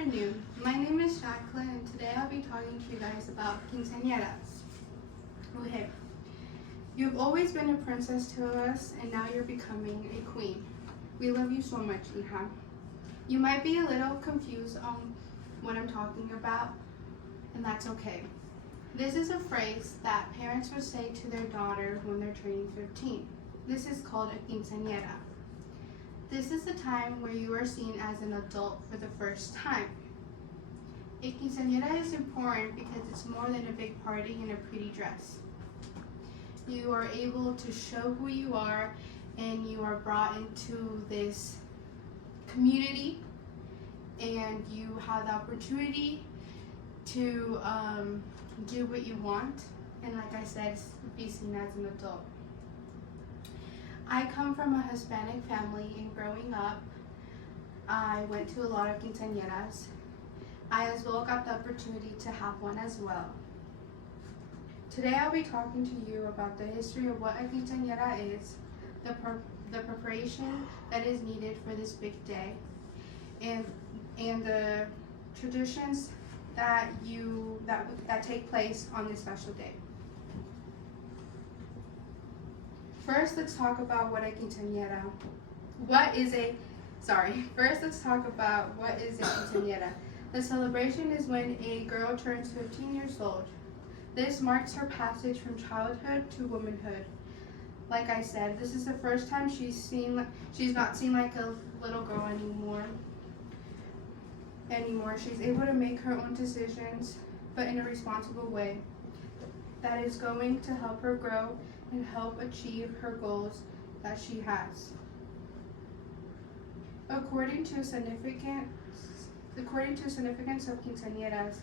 afternoon. My name is Jacqueline and today I'll be talking to you guys about quinceañeras. Okay, you've always been a princess to us and now you're becoming a queen. We love you so much, hija. You might be a little confused on what I'm talking about, and that's okay. This is a phrase that parents would say to their daughter when they're turning 15. This is called a quinceañera. This is the time where you are seen as an adult for the first time. A quinceañera is important because it's more than a big party in a pretty dress. You are able to show who you are and you are brought into this community and you have the opportunity to do what you want and, like I said, be seen as an adult. I come from a Hispanic family, and growing up, I went to a lot of quinceañeras. I as well got the opportunity to have one as well. Today I'll be talking to you about the history of what a quinceañera is, the preparation that is needed for this big day, and the traditions that take place on this special day. First, let's talk about what a quinceañera. First, let's talk about what is a quinceañera. The celebration is when a girl turns 15 years old. This marks her passage from childhood to womanhood. Like I said, this is the first time she's not seen like a little girl anymore. She's able to make her own decisions, but in a responsible way that is going to help her grow and help achieve her goals that she has. According to significance of quinceañeras,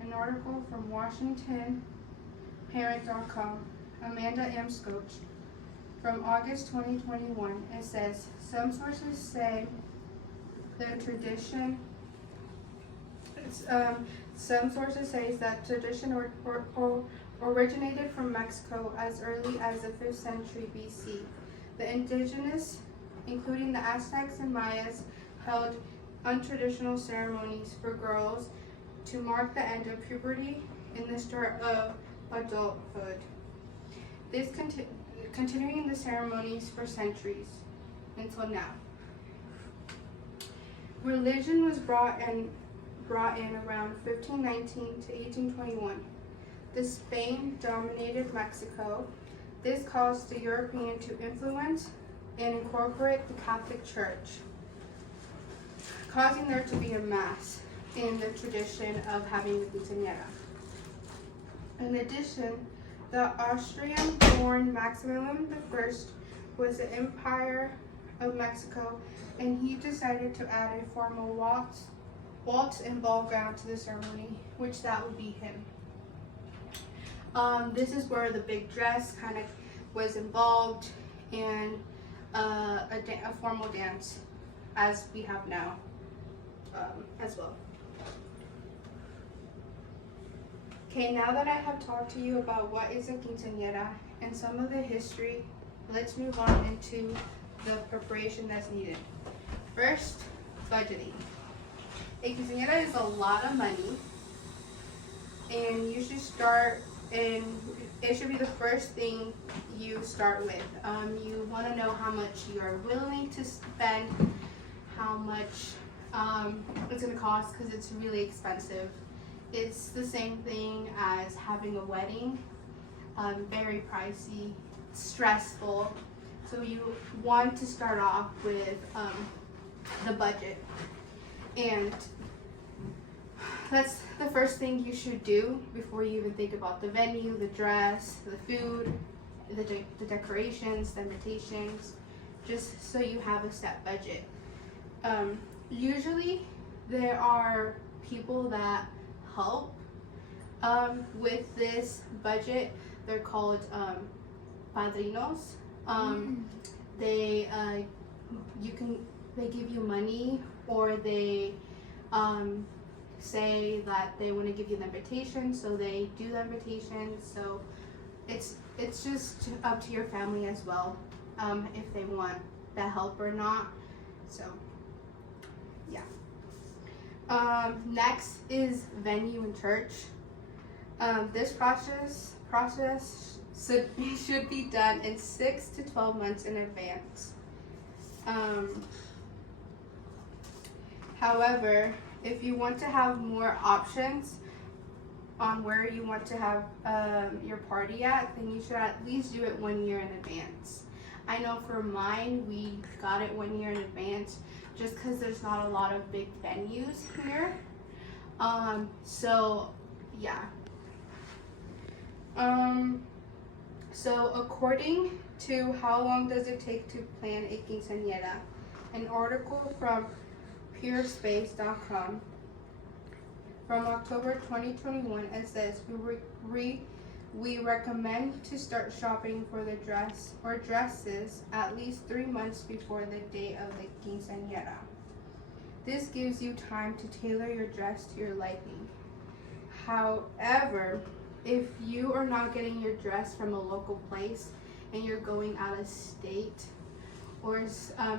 an article from WashingtonParent.com, Amanda M. Scotch, from August 2021, it says, some sources say that tradition originated from Mexico as early as the 5th century BC. The indigenous, including the Aztecs and Mayas, held untraditional ceremonies for girls to mark the end of puberty and the start of adulthood. This continuing the ceremonies for centuries until now. Religion was brought in around 1519 to 1821. The Spain dominated Mexico. This caused the European to influence and incorporate the Catholic Church, causing there to be a mass in the tradition of having a quinceañera. In addition, the Austrian-born Maximilian I was the Empire of Mexico, and he decided to add a formal waltz and ball gown to the ceremony, which that would be him. This is where the big dress kind of was involved and a formal dance as we have now as well. Okay, now that I have talked to you about what is a quinceañera and some of the history, let's move on into the preparation that's needed. First, budgeting. A quinceañera is a lot of money, and you should start, and it should be the first thing you start with. You want to know how much you are willing to spend, how much it's going to cost, because it's really expensive. It's the same thing as having a wedding, very pricey, stressful. So you want to start off with the budget. And that's the first thing you should do before you even think about the venue, the dress, the food, the decorations, the invitations, just so you have a set budget. Usually there are people that help with this budget. They're called padrinos. They give you money, or they say that they want to give you the invitation, so they do the invitation. So it's just up to your family as well, if they want the help or not. So yeah. Next is venue and church. This process should be done in 6 to 12 months in advance. However, if you want to have more options on where you want to have your party at, then you should at least do it 1 year in advance. I know for mine, we got it 1 year in advance just because there's not a lot of big venues here. So yeah. So according to how long does it take to plan a quinceañera, an article from purespace.com from October 2021, it says we recommend to start shopping for the dress or dresses at least 3 months before the day of the quinceañera. This gives you time to tailor your dress to your liking. However, if you are not getting your dress from a local place and you're going out of state, or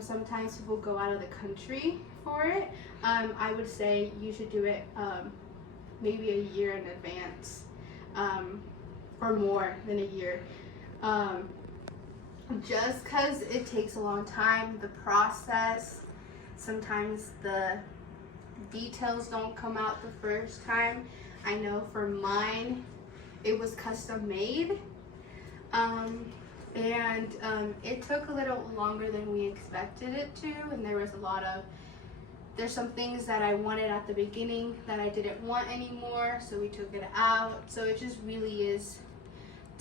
sometimes people go out of the country for it, I would say you should do it maybe a year in advance, or more than a year. Just because it takes a long time, the process, sometimes the details don't come out the first time. I know for mine, it was custom made, and it took a little longer than we expected it to, and there's some things that I wanted at the beginning that I didn't want anymore, so we took it out. So it just really is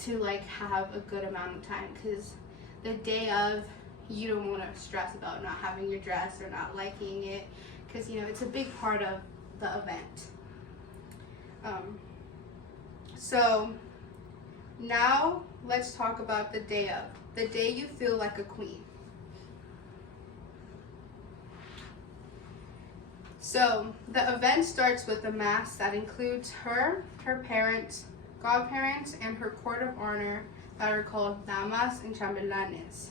to like have a good amount of time, because the day of, you don't want to stress about not having your dress or not liking it, because you know it's a big part of the event. So now let's talk about the day of, the day you feel like a queen. So the event starts with a mass that includes her parents, godparents, and her court of honor that are called damas and chambelanes.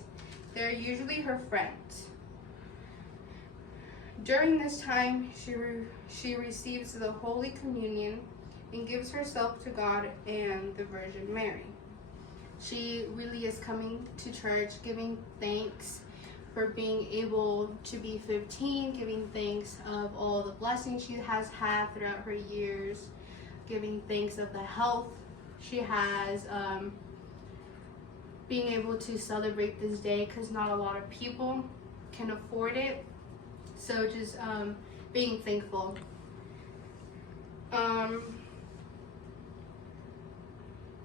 They're usually her friends. During this time, she receives the Holy Communion and gives herself to God and the Virgin Mary. She really is coming to church, giving thanks for being able to be 15, giving thanks of all the blessings she has had throughout her years, giving thanks of the health she has, being able to celebrate this day because not a lot of people can afford it. So just being thankful.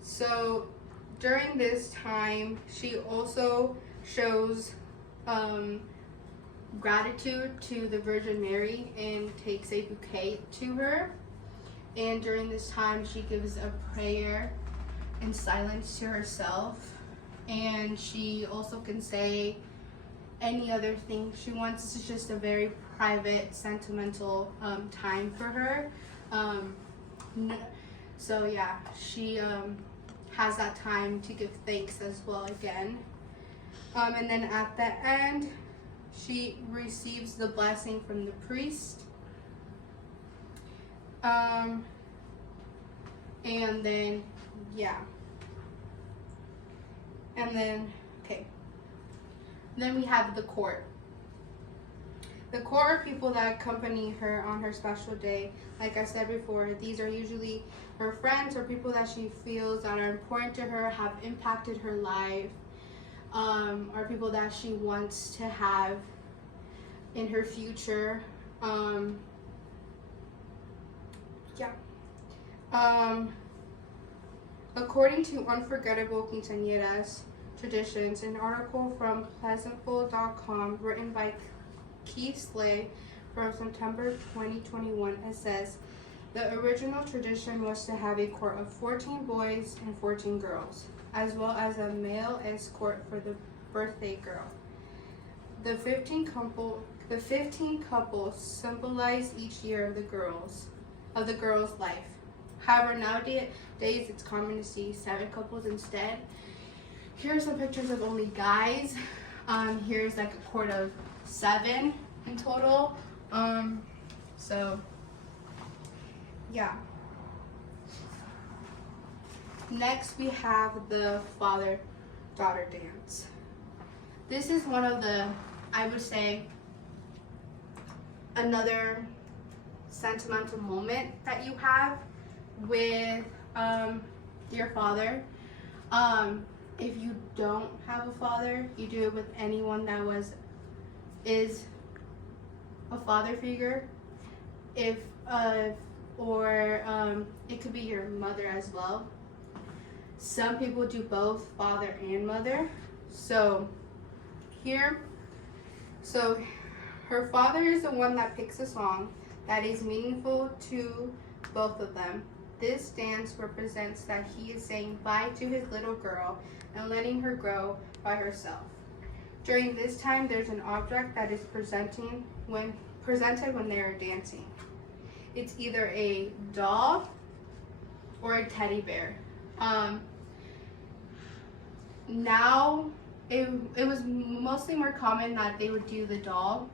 So during this time, she also shows gratitude to the Virgin Mary and takes a bouquet to her. And during this time, she gives a prayer in silence to herself. And she also can say any other thing she wants. This is just a very private, sentimental time for her. So yeah, she has that time to give thanks as well again. And then at the end, she receives the blessing from the priest. And then, yeah. And then, okay. Then we have the court. The court are people that accompany her on her special day. Like I said before, these are usually her friends or people that she feels that are important to her, have impacted her life, or people that she wants to have in her future. According to Unforgettable Quinceañeras Traditions, an article from pleasantville.com written by Keith Slay from September 2021, it says, the original tradition was to have a court of 14 boys and 14 girls, as well as a male escort for the birthday girl. The 15 couples symbolize each year of the girl's life. However, nowadays it's common to see 7 couples instead. Here are some pictures of only guys. Here's like a court of 7 in total. So yeah. Next, we have the father-daughter dance. This is one of the, I would say, another sentimental moment that you have with your father. If you don't have a father, you do it with anyone that is a father figure. If or it could be your mother as well. Some people do both father and mother. So her father is the one that picks a song that is meaningful to both of them. This dance represents that he is saying bye to his little girl and letting her grow by herself. During this time, there's an object that is presented when they are dancing. It's either a doll or a teddy bear. Now, it was mostly more common that they would do the doll,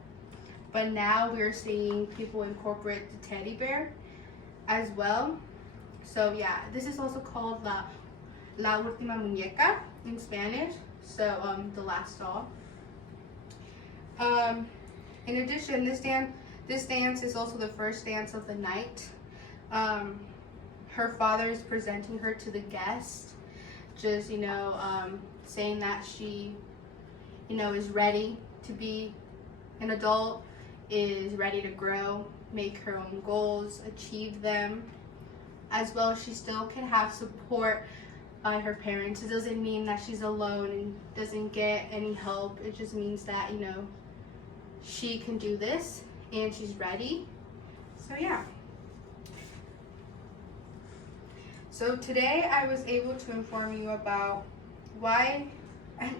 but now we're seeing people incorporate the teddy bear as well. So yeah, this is also called La Última Muñeca in Spanish, so the last doll. In addition, this dance is also the first dance of the night. Her father is presenting her to the guest, just saying that she is ready to be an adult, is ready to grow, make her own goals, achieve them. As well, she still can have support by her parents. It doesn't mean that she's alone and doesn't get any help. It just means that she can do this and she's ready. So yeah. So today I was able to inform you about what is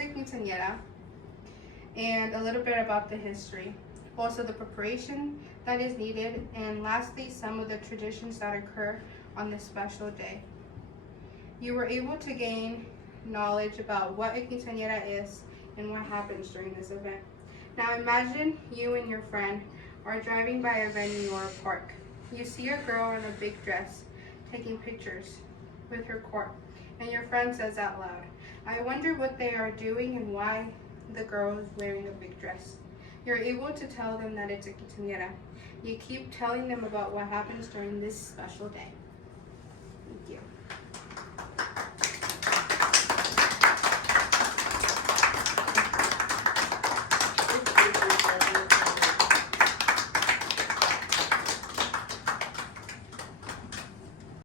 a quinceañera and a little bit about the history. Also the preparation that is needed, and lastly some of the traditions that occur on this special day. You were able to gain knowledge about what a quinceañera is and what happens during this event. Now imagine you and your friend are driving by a venue or a park. You see a girl in a big dress taking pictures with her court, and your friend says out loud, "I wonder what they are doing and why the girl is wearing a big dress." You're able to tell them that it's a quinceañera. You keep telling them about what happens during this special day. Thank you.